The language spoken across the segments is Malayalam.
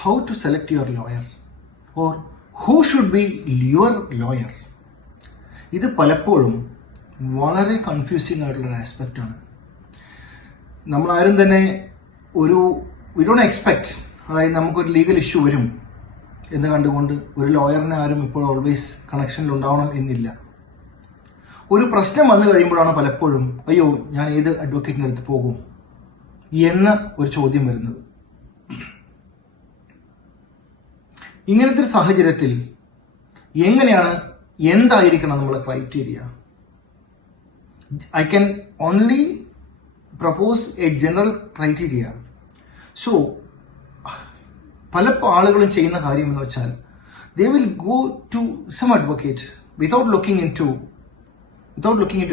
how to select your lawyer or who should be your lawyer. ഇത് പലപ്പോഴും വളരെ കൺഫ്യൂസിംഗ് ആയിട്ടുള്ളൊരു ആസ്പെക്റ്റ് ആണ്. നമ്മൾ ആരും തന്നെ വി ഡോണ്ട് എക്സ്പെക്ട്, അതായത് നമുക്കൊരു ലീഗൽ ഇഷ്യൂ വരും എന്ന് കണ്ടുകൊണ്ട് ഒരു ലോയറിനെ ആരും ഇപ്പോൾ ഓൾവേസ് കണക്ഷനിൽ ഉണ്ടാവണം എന്നില്ല. ഒരു പ്രശ്നം വന്നു കഴിയുമ്പോഴാണ് പലപ്പോഴും അയ്യോ ഞാൻ ഏത് അഡ്വക്കേറ്റിന്റെ അടുത്ത് പോകും എന്ന ഒരു ചോദ്യം വരുന്നത്. ഇങ്ങനത്തെ ഒരു സാഹചര്യത്തിൽ എന്തായിരിക്കണം നമ്മളെ criteria? I can only propose a general criteria. So, പല ആളുകളും ചെയ്യുന്ന കാര്യം എന്ന് വെച്ചാൽ they will go to some advocate without looking into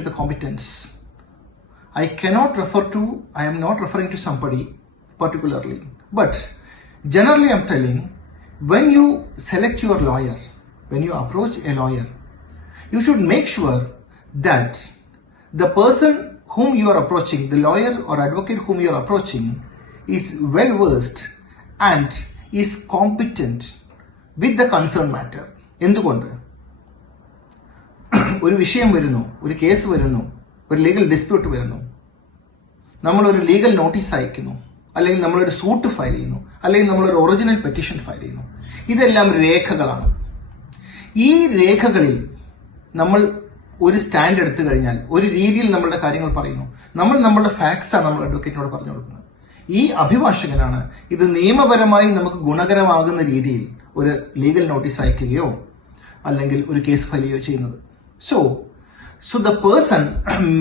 the competence. I am not referring to somebody particularly, but generally I'm telling, when you select your lawyer, when you approach a lawyer, you should make sure that the person whom you are approaching, the lawyer or advocate whom you are approaching, is well versed and is competent with the concerned matter. എന്തുകൊണ്ട്? ഒരു വിഷയം വരുന്നു, ഒരു കേസ് വരുന്നു, ഒരു ലീഗൽ ഡിസ്പ്യൂട്ട് വരുന്നു, നമ്മളൊരു ലീഗൽ നോട്ടീസ് അയക്കുന്നു, അല്ലെങ്കിൽ നമ്മളൊരു സൂട്ട് ഫയൽ ചെയ്യുന്നു, അല്ലെങ്കിൽ നമ്മളൊരു ഒറിജിനൽ പെറ്റീഷൻ ഫയൽ ചെയ്യുന്നു. ഇതെല്ലാം രേഖകളാണ്. ഈ രേഖകളിൽ നമ്മൾ ഒരു സ്റ്റാൻഡ് എടുത്തു കഴിഞ്ഞാൽ ഒരു രീതിയിൽ നമ്മളുടെ കാര്യങ്ങൾ പറയുന്നു. നമ്മളുടെ ഫാക്ട്സാണ് നമ്മൾ അഡ്വക്കേറ്റിനോട് പറഞ്ഞു കൊടുക്കുന്നത്. ഈ അഭിഭാഷകനാണ് ഇത് നിയമപരമായി നമുക്ക് ഗുണകരമാകുന്ന രീതിയിൽ ഒരു ലീഗൽ നോട്ടീസ് അയക്കുകയോ അല്ലെങ്കിൽ ഒരു കേസ് ഫയൽ ചെയ്യുകയോ ചെയ്യുന്നത്. So the person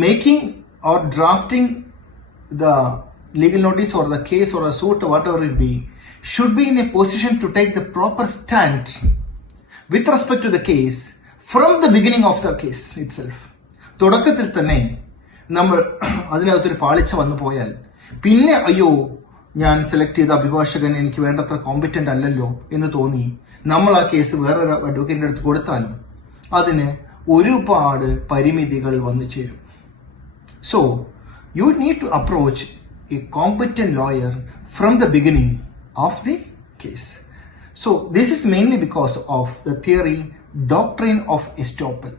making or drafting the legal notice or the case or a suit or whatever it be should be in a position to take the proper stand with respect to the case from the beginning of the case itself. തുടക്കത്തിൽ തന്നെ നമ്മൾ അതിനകത്തൊരു പാളിച്ച വന്നു പോയാൽ പിന്നെ അയ്യോ ഞാൻ സെലക്ട് ചെയ്ത അഭിഭാഷകൻ എനിക്ക് വേണ്ടത്ര കോമ്പറ്റന്റ് അല്ലല്ലോ എന്ന് തോന്നി നമ്മൾ ആ കേസ് വേറൊരു അഡ്വക്കേറ്റിന്റെ അടുത്ത് കൊടുത്താലും അതിന് ഒരുപാട് പരിമിതികൾ വന്നു ചേരും. So you need to approach a competent lawyer from the beginning of the case. So this is mainly because of the doctrine of estoppel.